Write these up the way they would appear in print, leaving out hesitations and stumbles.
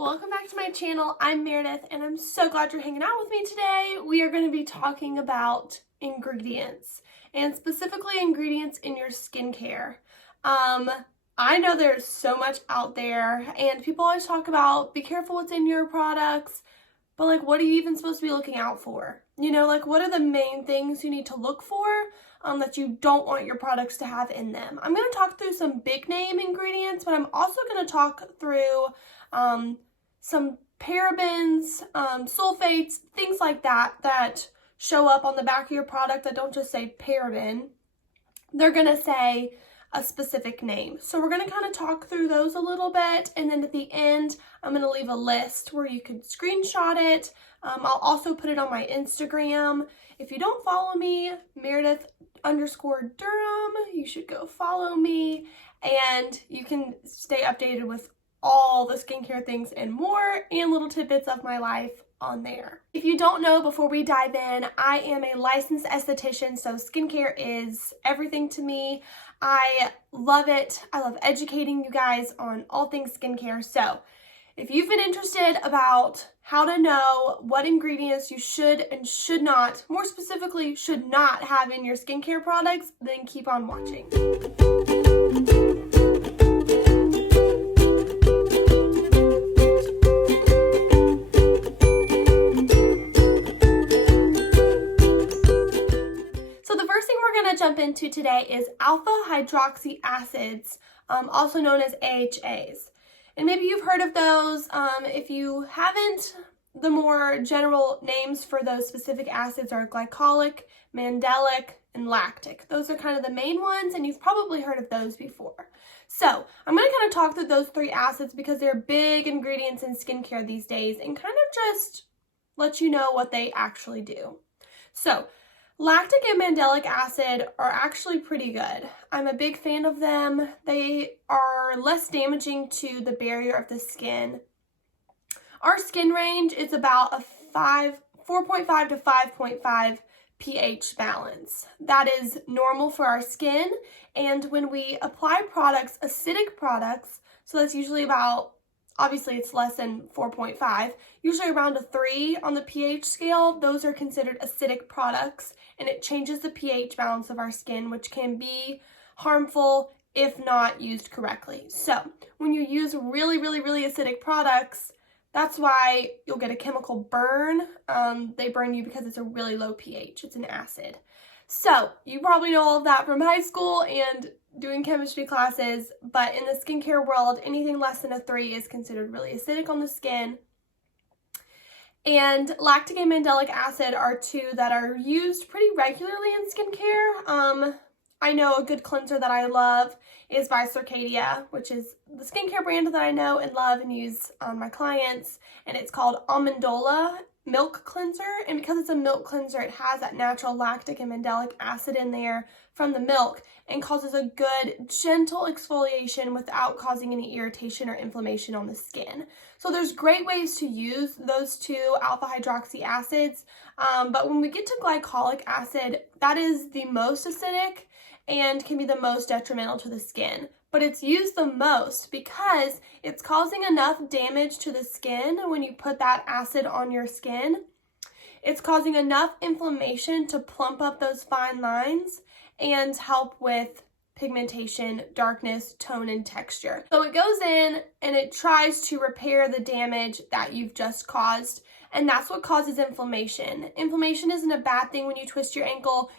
welcome back to my channel. I'm Meredith and I'm so glad you're hanging out with me today. We are going to be talking about ingredients and specifically ingredients in your skincare. I know there's so much out there and people always talk about be careful what's in your products, but like what are you even supposed to be looking out for? You know, like what are the main things you need to look for that you don't want your products to have in them? I'm going to talk through some big name ingredients, but I'm also going to talk through some parabens, sulfates, things like that that show up on the back of your product that don't just say paraben. They're going to say a specific name. So we're going to kind of talk through those a little bit, and then at the end I'm going to leave a list where you can screenshot it. I'll also put it on my Instagram. If you don't follow me, Meredith_Durham, you should go follow me and you can stay updated with all the skincare things and more, and little tidbits of my life on there. If you don't know, before we dive in, I am a licensed esthetician, so skincare is everything to me. I love it. I love educating you guys on all things skincare. So if you've been interested about how to know what ingredients you should and should not, more specifically should not have in your skincare products, then keep on watching. Jump into today is alpha hydroxy acids, also known as AHAs. And maybe you've heard of those. If you haven't, the more general names for those specific acids are glycolic, mandelic, and lactic. Those are kind of the main ones, and you've probably heard of those before. So I'm going to kind of talk through those three acids because they're big ingredients in skincare these days and kind of just let you know what they actually do. So lactic and mandelic acid are actually pretty good. I'm a big fan of them. They are less damaging to the barrier of the skin. Our skin range is about a 4.5 to 5.5 pH balance. That is normal for our skin. And when we apply products, acidic products, so that's usually about, obviously it's less than 4.5, usually around a 3 on the pH scale, those are considered acidic products, and it changes the pH balance of our skin, which can be harmful if not used correctly. So when you use really acidic products, that's why you'll get a chemical burn. They burn you because it's a really low pH. It's an acid. So you probably know all of that from high school and doing chemistry classes, but in the skincare world, anything less than a 3 is considered really acidic on the skin. And lactic and mandelic acid are two that are used pretty regularly in skincare. I know a good cleanser that I love is by Circadia, which is the skincare brand that I know and love and use on my clients, and it's called Amendola Milk Cleanser. And because it's a milk cleanser, it has that natural lactic and mandelic acid in there from the milk and causes a good gentle exfoliation without causing any irritation or inflammation on the skin. So there's great ways to use those two alpha hydroxy acids, but when we get to glycolic acid, that is the most acidic and can be the most detrimental to the skin. But it's used the most because it's causing enough damage to the skin when you put that acid on your skin. It's causing enough inflammation to plump up those fine lines and help with pigmentation, darkness, tone, and texture. So it goes in and it tries to repair the damage that you've just caused, and that's what causes inflammation. Inflammation isn't a bad thing. When you twist your ankle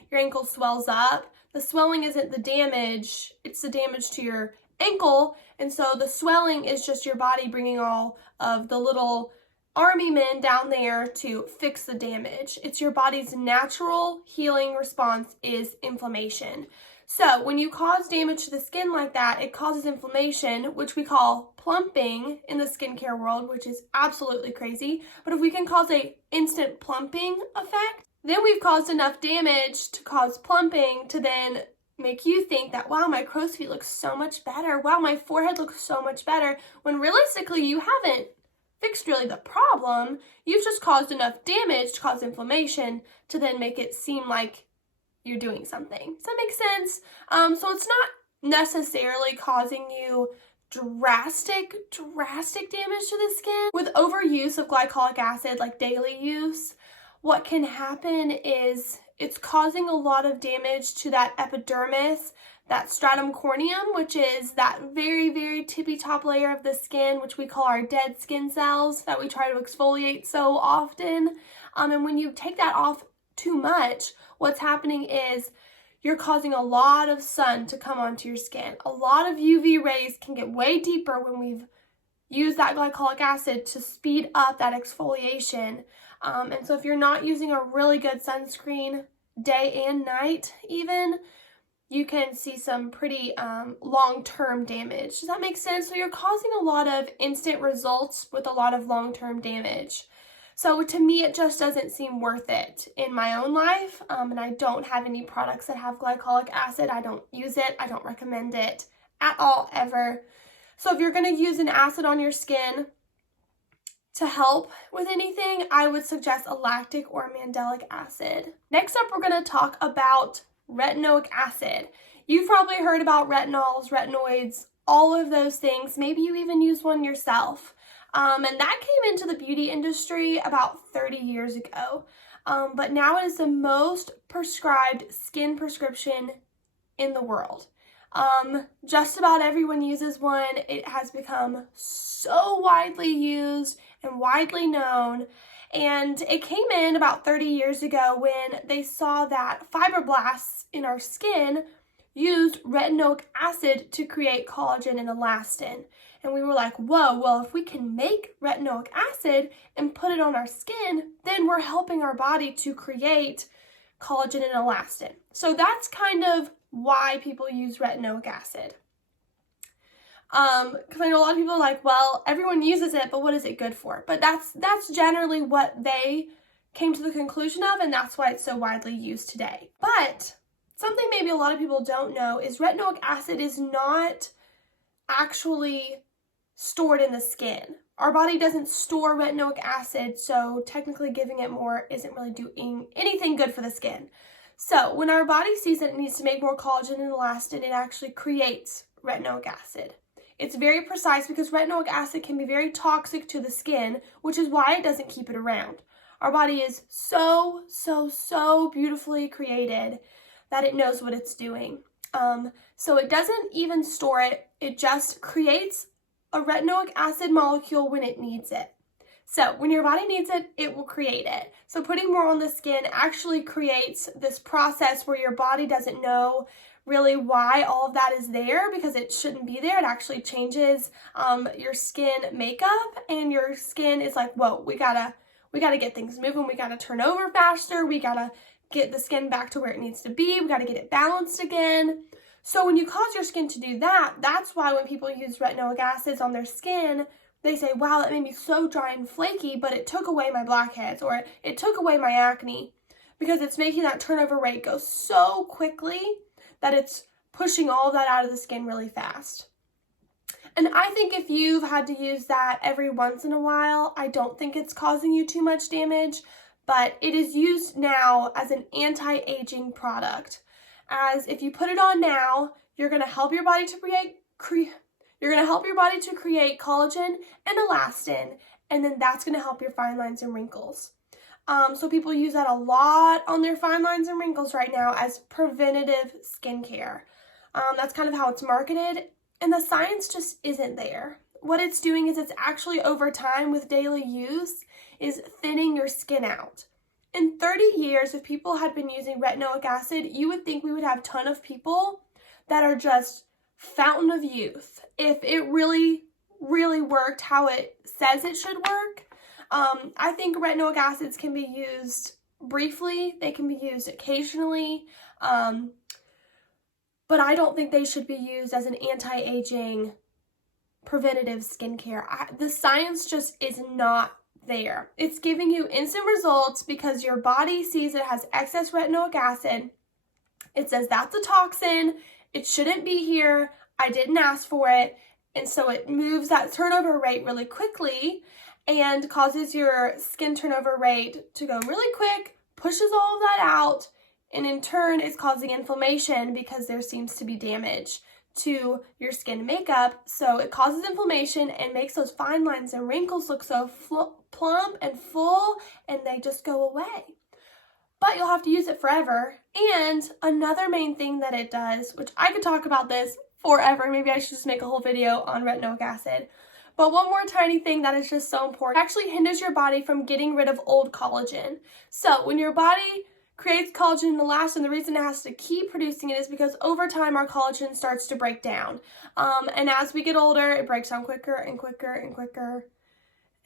swells up. The swelling isn't the damage, it's the damage to your ankle, and so the swelling is just your body bringing all of the little army men down there to fix the damage. It's your body's natural healing response is inflammation. So when you cause damage to the skin like that, it causes inflammation, which we call plumping in the skincare world, which is absolutely crazy. But if we can cause a instant plumping effect, then we've caused enough damage to cause plumping to then make you think that, wow, my crow's feet look so much better. Wow, my forehead looks so much better. When realistically, you haven't fixed really the problem. You've just caused enough damage to cause inflammation to then make it seem like you're doing something. Does that make sense? So it's not necessarily causing you drastic damage to the skin. With overuse of glycolic acid, like daily use, what can happen is it's causing a lot of damage to that epidermis, that stratum corneum, which is that very, very tippy top layer of the skin, which we call our dead skin cells that we try to exfoliate so often. And when you take that off too much, what's happening is you're causing a lot of sun to come onto your skin. A lot of UV rays can get way deeper when we've used that glycolic acid to speed up that exfoliation. And so if you're not using a really good sunscreen day and night even, you can see some pretty long-term damage. Does that make sense? So you're causing a lot of instant results with a lot of long-term damage. So to me, it just doesn't seem worth it in my own life. And I don't have any products that have glycolic acid. I don't use it. I don't recommend it at all, ever. So if you're going to use an acid on your skin to help with anything, I would suggest a lactic or mandelic acid. Next up, we're going to talk about retinoic acid. You've probably heard about retinols, retinoids, all of those things. Maybe you even use one yourself. And that came into the beauty industry about 30 years ago. But now it is the most prescribed skin prescription in the world. Just about everyone uses one. It has become so widely used and widely known. And it came in about 30 years ago when they saw that fibroblasts in our skin used retinoic acid to create collagen and elastin. And we were like, whoa, well, if we can make retinoic acid and put it on our skin, then we're helping our body to create collagen and elastin. So that's kind of why people use retinoic acid. Because I know a lot of people are like, well, everyone uses it, but what is it good for? But that's generally what they came to the conclusion of, and that's why it's so widely used today. But something maybe a lot of people don't know is retinoic acid is not actually stored in the skin. Our body doesn't store retinoic acid, so technically giving it more isn't really doing anything good for the skin. So when our body sees that it needs to make more collagen and elastin, it actually creates retinoic acid. It's very precise because retinoic acid can be very toxic to the skin, which is why it doesn't keep it around. Our body is so beautifully created that it knows what it's doing. So it doesn't even store it. It just creates a retinoic acid molecule when it needs it. So when your body needs it, it will create it. So putting more on the skin actually creates this process where your body doesn't know really why all of that is there, because it shouldn't be there. It actually changes your skin makeup, and your skin is like, whoa, we gotta get things moving. We gotta turn over faster. We gotta get the skin back to where it needs to be. We gotta get it balanced again. So when you cause your skin to do that, that's why when people use retinoic acids on their skin, they say, wow, that made me so dry and flaky, but it took away my blackheads, or it took away my acne, because it's making that turnover rate go so quickly that it's pushing all of that out of the skin really fast. And I think if you've had to use that every once in a while, I don't think it's causing you too much damage, but it is used now as an anti-aging product. As if you put it on now, you're going to help your body to create collagen and elastin, and then that's going to help your fine lines and wrinkles. So people use that a lot on their fine lines and wrinkles right now as preventative skincare. That's kind of how it's marketed, and the science just isn't there. What it's doing is it's actually over time with daily use is thinning your skin out. In 30 years, if people had been using retinoic acid, you would think we would have a ton of people that are just fountain of youth. If it really worked how it says it should work. I think retinoic acids can be used briefly. They can be used occasionally. But I don't think they should be used as an anti-aging preventative skincare. The science just is not there. It's giving you instant results because your body sees it has excess retinoic acid. It says that's a toxin. It shouldn't be here. I didn't ask for it. And so it moves that turnover rate really quickly and causes your skin turnover rate to go really quick, pushes all of that out, and in turn is causing inflammation because there seems to be damage to your skin makeup, so it causes inflammation and makes those fine lines and wrinkles look so plump and full, and they just go away. But you'll have to use it forever. And another main thing that it does, which I could talk about this forever, maybe I should just make a whole video on retinoic acid, but one more tiny thing that is just so important, it actually hinders your body from getting rid of old collagen. So when your body creates collagen to last, and the reason it has to keep producing it is because over time our collagen starts to break down. And as we get older, it breaks down quicker and quicker and quicker.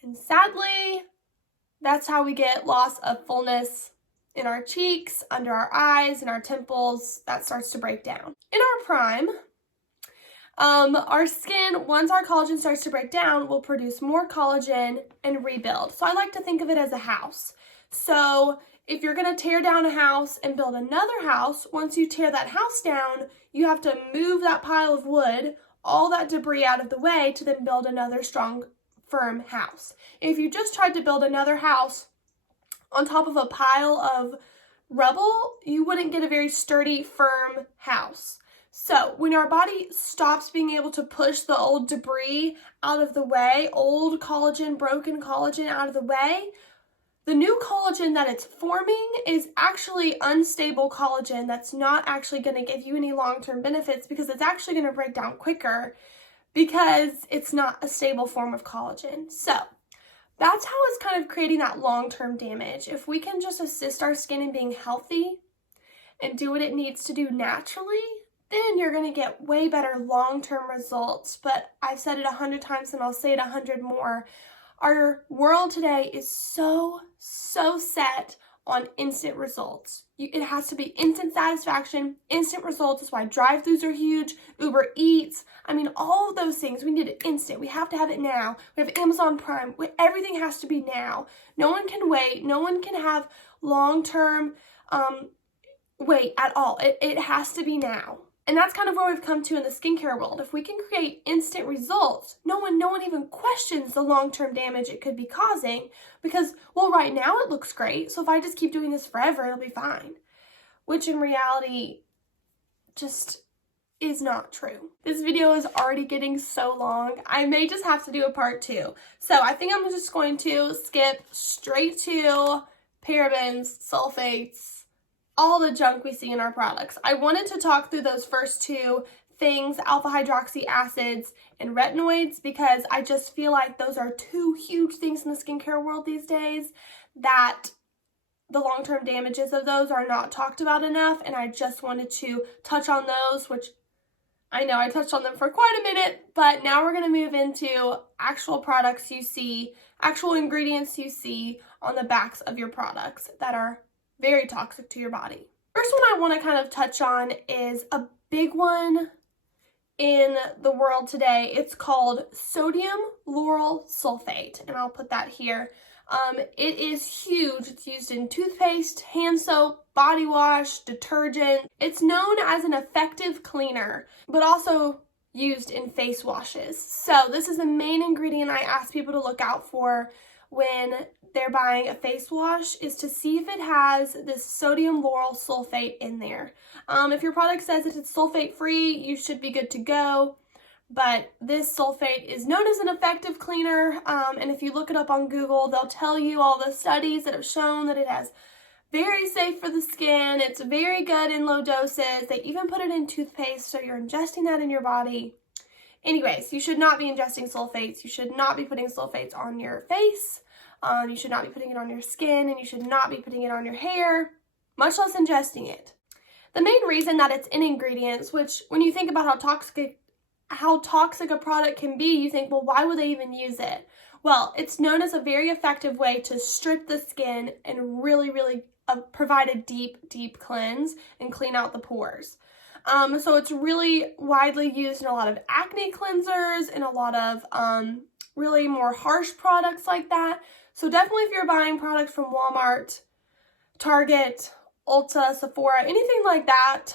And sadly, that's how we get loss of fullness in our cheeks, under our eyes, and our temples. That starts to break down. In our prime, our skin, once our collagen starts to break down, will produce more collagen and rebuild. So I like to think of it as a house. So if you're going to tear down a house and build another house, once you tear that house down, you have to move that pile of wood, all that debris out of the way, to then build another strong, firm house. If you just tried to build another house on top of a pile of rubble, you wouldn't get a very sturdy, firm house. So when our body stops being able to push the old debris out of the way, old collagen, broken collagen out of the way, the new collagen that it's forming is actually unstable collagen that's not actually going to give you any long-term benefits, because it's actually going to break down quicker because it's not a stable form of collagen. So that's how it's kind of creating that long-term damage. If we can just assist our skin in being healthy and do what it needs to do naturally, then you're going to get way better long-term results. But I've said it 100 times and I'll say it 100 more. Our world today is so set on instant results. It has to be instant satisfaction, instant results. That's why drive-thrus are huge, Uber Eats. I mean, all of those things, we need it instant. We have to have it now. We have Amazon Prime. Everything has to be now. No one can wait. No one can have long-term wait at all. It has to be now. And that's kind of where we've come to in the skincare world. If we can create instant results, no one even questions the long-term damage it could be causing, because, well, right now it looks great, so if I just keep doing this forever, it'll be fine. Which in reality just is not true. This video is already getting so long. I may just have to do a part 2. So I think I'm just going to skip straight to parabens, sulfates, all the junk we see in our products. I wanted to talk through those first 2 things, alpha hydroxy acids and retinoids, because I just feel like those are 2 huge things in the skincare world these days that the long-term damages of those are not talked about enough, and I just wanted to touch on those, which I know I touched on them for quite a minute, but now we're going to move into actual products you see, actual ingredients you see on the backs of your products that are very toxic to your body. First one I want to kind of touch on is a big one in the world today. It's called sodium lauryl sulfate, and I'll put that here. It is huge. It's used in toothpaste, hand soap, body wash, detergent. It's known as an effective cleaner, but also used in face washes. So this is the main ingredient I ask people to look out for when they're buying a face wash, is to see if it has this sodium lauryl sulfate in there. If your product says that it's sulfate free, you should be good to go. But this sulfate is known as an effective cleaner, and if you look it up on Google, they'll tell you all the studies that have shown that it has very safe for the skin. It's very good in low doses. They even put it in toothpaste, so you're ingesting that in your body. Anyways, you should not be ingesting sulfates. You should not be putting sulfates on your face. You should not be putting it on your skin, and you should not be putting it on your hair, much less ingesting it. The main reason that it's in ingredients, which when you think about how toxic a product can be, you think, well, why would they even use it? Well, it's known as a very effective way to strip the skin and really provide a deep cleanse and clean out the pores. So it's really widely used in a lot of acne cleansers and a lot of really more harsh products like that. So definitely if you're buying products from Walmart, Target, Ulta, Sephora, anything like that,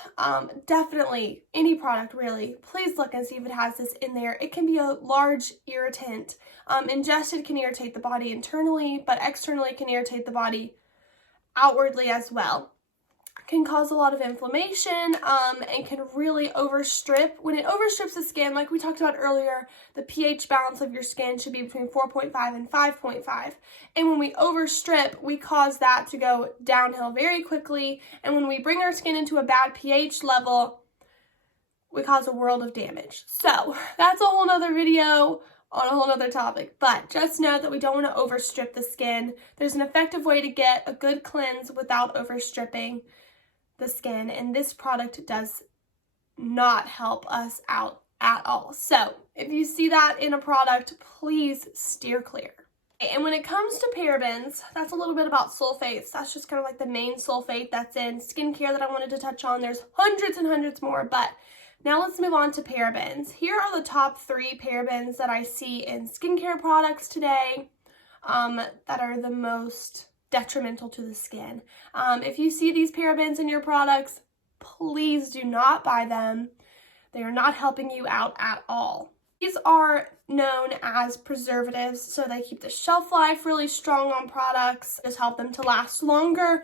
definitely any product really, please look and see if it has this in there. It can be a large irritant. Ingested can irritate the body internally, but externally can irritate the body outwardly as well. can cause a lot of inflammation and can really overstrip. When it overstrips the skin, like we talked about earlier, the pH balance of your skin should be between 4.5 and 5.5. And when we overstrip, we cause that to go downhill very quickly. And when we bring our skin into a bad pH level, we cause a world of damage. So that's a whole nother video on a whole nother topic, but just know that we don't want to overstrip the skin. There's an effective way to get a good cleanse without overstripping the skin, and this product does not help us out at all. So if you see that in a product, please steer clear. And when it comes to parabens, that's a little bit about sulfates. That's just kind of like the main sulfate that's in skincare that I wanted to touch on. There's hundreds and hundreds more, but now let's move on to parabens. Here are the top 3 parabens that I see in skincare products today that are the most detrimental to the skin. If you see these parabens in your products, please do not buy them. They are not helping you out at all. These are known as preservatives, so they keep the shelf life really strong on products, just help them to last longer,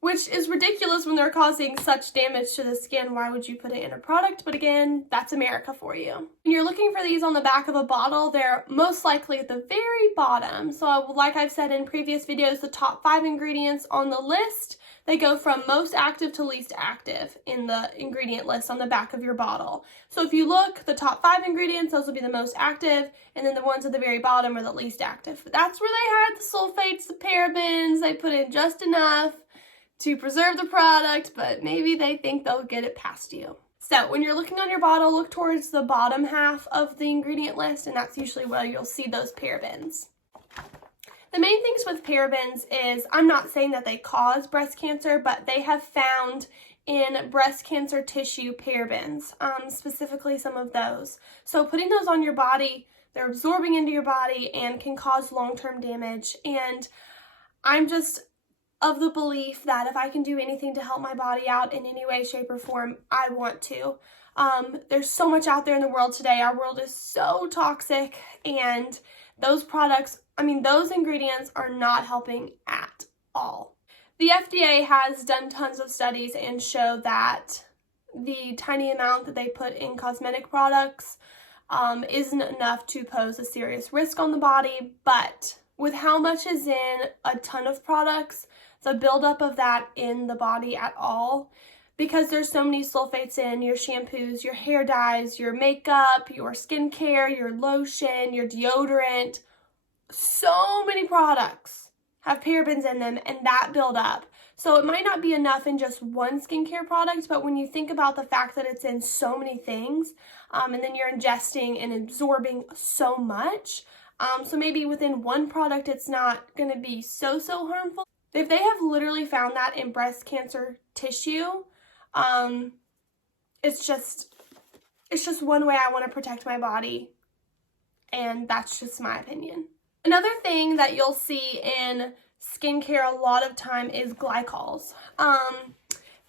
which is ridiculous when they're causing such damage to the skin. Why would you put it in a product? But again, that's America for you. When you're looking for these on the back of a bottle, they're most likely at the very bottom. So like I've said in previous videos, the top 5 ingredients on the list, they go from most active to least active in the ingredient list on the back of your bottle. So if you look, the top 5 ingredients, those will be the most active, and then the ones at the very bottom are the least active. But that's where they had the sulfates, the parabens. They put in just enough to preserve the product, but maybe they think they'll get it past you. So when you're looking on your bottle, look towards the bottom half of the ingredient list, and that's usually where you'll see those parabens. The main things with parabens is, I'm not saying that they cause breast cancer, but they have found in breast cancer tissue parabens, specifically some of those. So putting those on your body, they're absorbing into your body and can cause long-term damage. And I'm just of the belief that if I can do anything to help my body out in any way, shape, or form, I want to. There's so much out there in the world today. Our world is so toxic, and those products, those ingredients are not helping at all. The FDA has done tons of studies and show that the tiny amount that they put in cosmetic products isn't enough to pose a serious risk on the body, but with how much is in a ton of products, the buildup of that in the body at all, because there's so many sulfates in your shampoos, your hair dyes, your makeup, your skincare, your lotion, your deodorant. So many products have parabens in them, and that buildup. So it might not be enough in just one skincare product, but when you think about the fact that it's in so many things, and then you're ingesting and absorbing so much, so maybe within one product it's not going to be so harmful. If they have literally found that in breast cancer tissue, it's just one way I want to protect my body, and that's just my opinion. Another thing that you'll see in skincare a lot of time is glycols.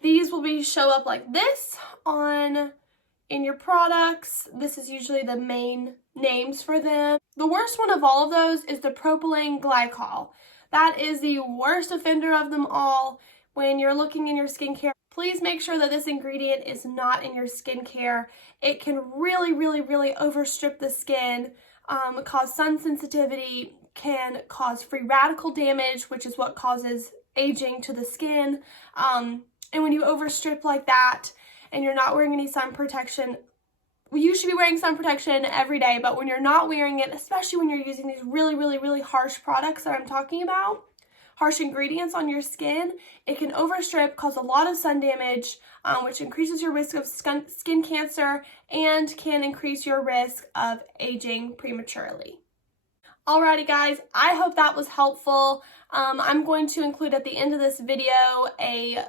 These will show up like this in your products. This is usually the main names for them. The worst one of all of those is the Propylene Glycol. That is the worst offender of them all. When you're looking in your skincare, please make sure that this ingredient is not in your skincare. It can really overstrip the skin, cause sun sensitivity, can cause free radical damage, which is what causes aging to the skin. And when you overstrip like that and you're not wearing any sun protection, you should be wearing sun protection every day, but when you're not wearing it, especially when you're using these really harsh products that I'm talking about, harsh ingredients on your skin, it can overstrip, cause a lot of sun damage, which increases your risk of skin cancer and can increase your risk of aging prematurely. Alrighty guys, I hope that was helpful. I'm going to include at the end of this video a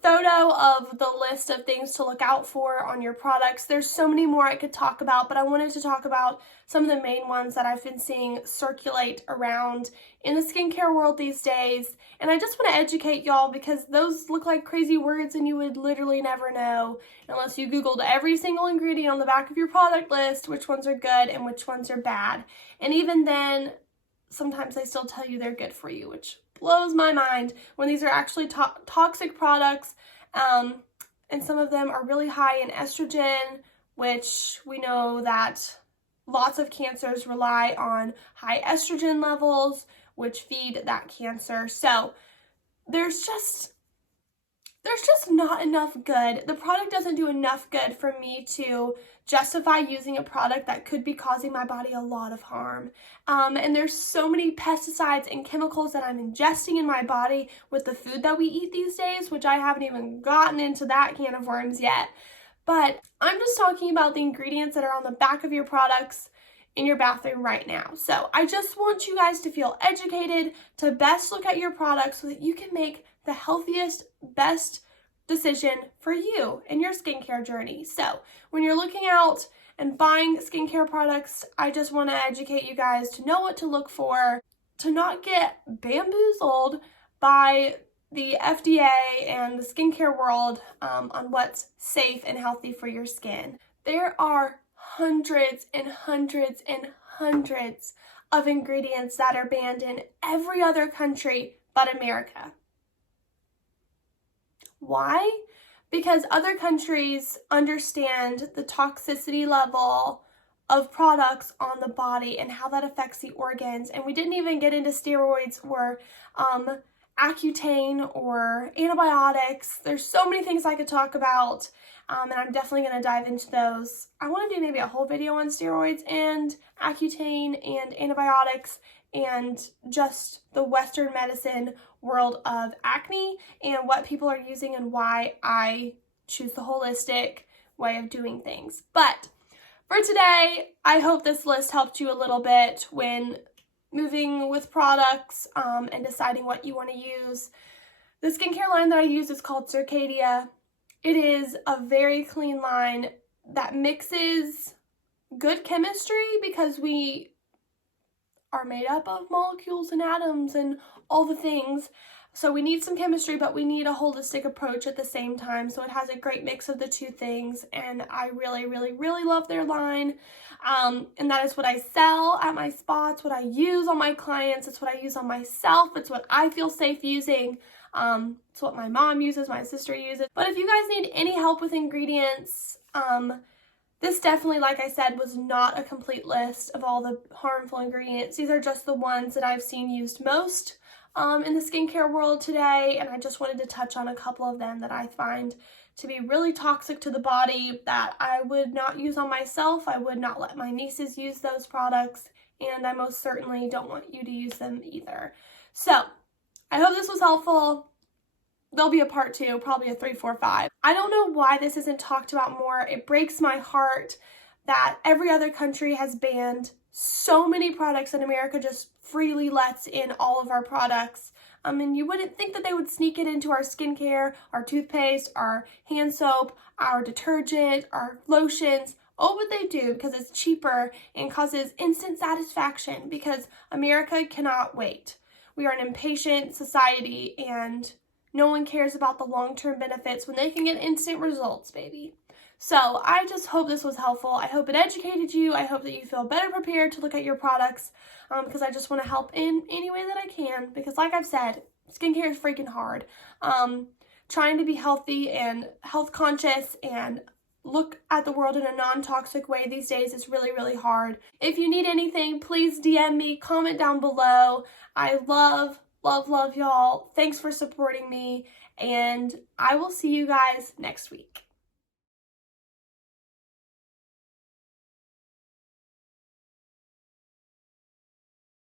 photo of the list of things to look out for on your products. There's so many more I could talk about, but I wanted to talk about some of the main ones that I've been seeing circulate around in the skincare world these days. And I just want to educate y'all, because those look like crazy words and you would literally never know unless you Googled every single ingredient on the back of your product list, which ones are good and which ones are bad. And even then, sometimes they still tell you they're good for you, which blows my mind when these are actually toxic products, and some of them are really high in estrogen, which we know that lots of cancers rely on high estrogen levels, which feed that cancer. So there's just not enough good. The product doesn't do enough good for me to justify using a product that could be causing my body a lot of harm. And there's so many pesticides and chemicals that I'm ingesting in my body with the food that we eat these days, which I haven't even gotten into that can of worms yet. But I'm just talking about the ingredients that are on the back of your products in your bathroom right now. So I just want you guys to feel educated, to best look at your products so that you can make the healthiest, best decision for you in your skincare journey. So when you're looking out and buying skincare products, I just want to educate you guys to know what to look for, to not get bamboozled by the FDA and the skincare world on what's safe and healthy for your skin. There are hundreds and hundreds and hundreds of ingredients that are banned in every other country but America. Why? Because other countries understand the toxicity level of products on the body and how that affects the organs. And we didn't even get into steroids or Accutane or antibiotics. There's so many things I could talk about, and I'm definitely going to dive into those. I want to do maybe a whole video on steroids and Accutane and antibiotics and just the Western medicine world of acne and what people are using and why I choose the holistic way of doing things. But for today, I hope this list helped you a little bit when moving with products and deciding what you want to use. The skincare line that I use is called Circadia. It is a very clean line that mixes good chemistry because we are made up of molecules and atoms and all the things. So we need some chemistry, but we need a holistic approach at the same time. So it has a great mix of the two things, and I really, really, really love their line. And that is what I sell at my spots, what I use on my clients. It's what I use on myself. It's what I feel safe using. It's what my mom uses, my sister uses. But if you guys need any help with ingredients, this definitely, like I said, was not a complete list of all the harmful ingredients. These are just the ones that I've seen used most in the skincare world today, and I just wanted to touch on a couple of them that I find to be really toxic to the body that I would not use on myself. I would not let my nieces use those products, and I most certainly don't want you to use them either. So I hope this was helpful. There'll be a part 2, probably a 3, 4, 5. I don't know why this isn't talked about more. It breaks my heart that every other country has banned so many products and America just freely lets in all of our products. And you wouldn't think that they would sneak it into our skincare, our toothpaste, our hand soap, our detergent, our lotions. Oh, but they do because it's cheaper and causes instant satisfaction because America cannot wait. We are an impatient society and no one cares about the long-term benefits when they can get instant results, baby. So I just hope this was helpful. I hope it educated you. I hope that you feel better prepared to look at your products because I just want to help in any way that I can because like I've said, skincare is freaking hard. Trying to be healthy and health conscious and look at the world in a non-toxic way these days is really, really hard. If you need anything, please DM me, comment down below. I love y'all. Thanks for supporting me, and I will see you guys next week.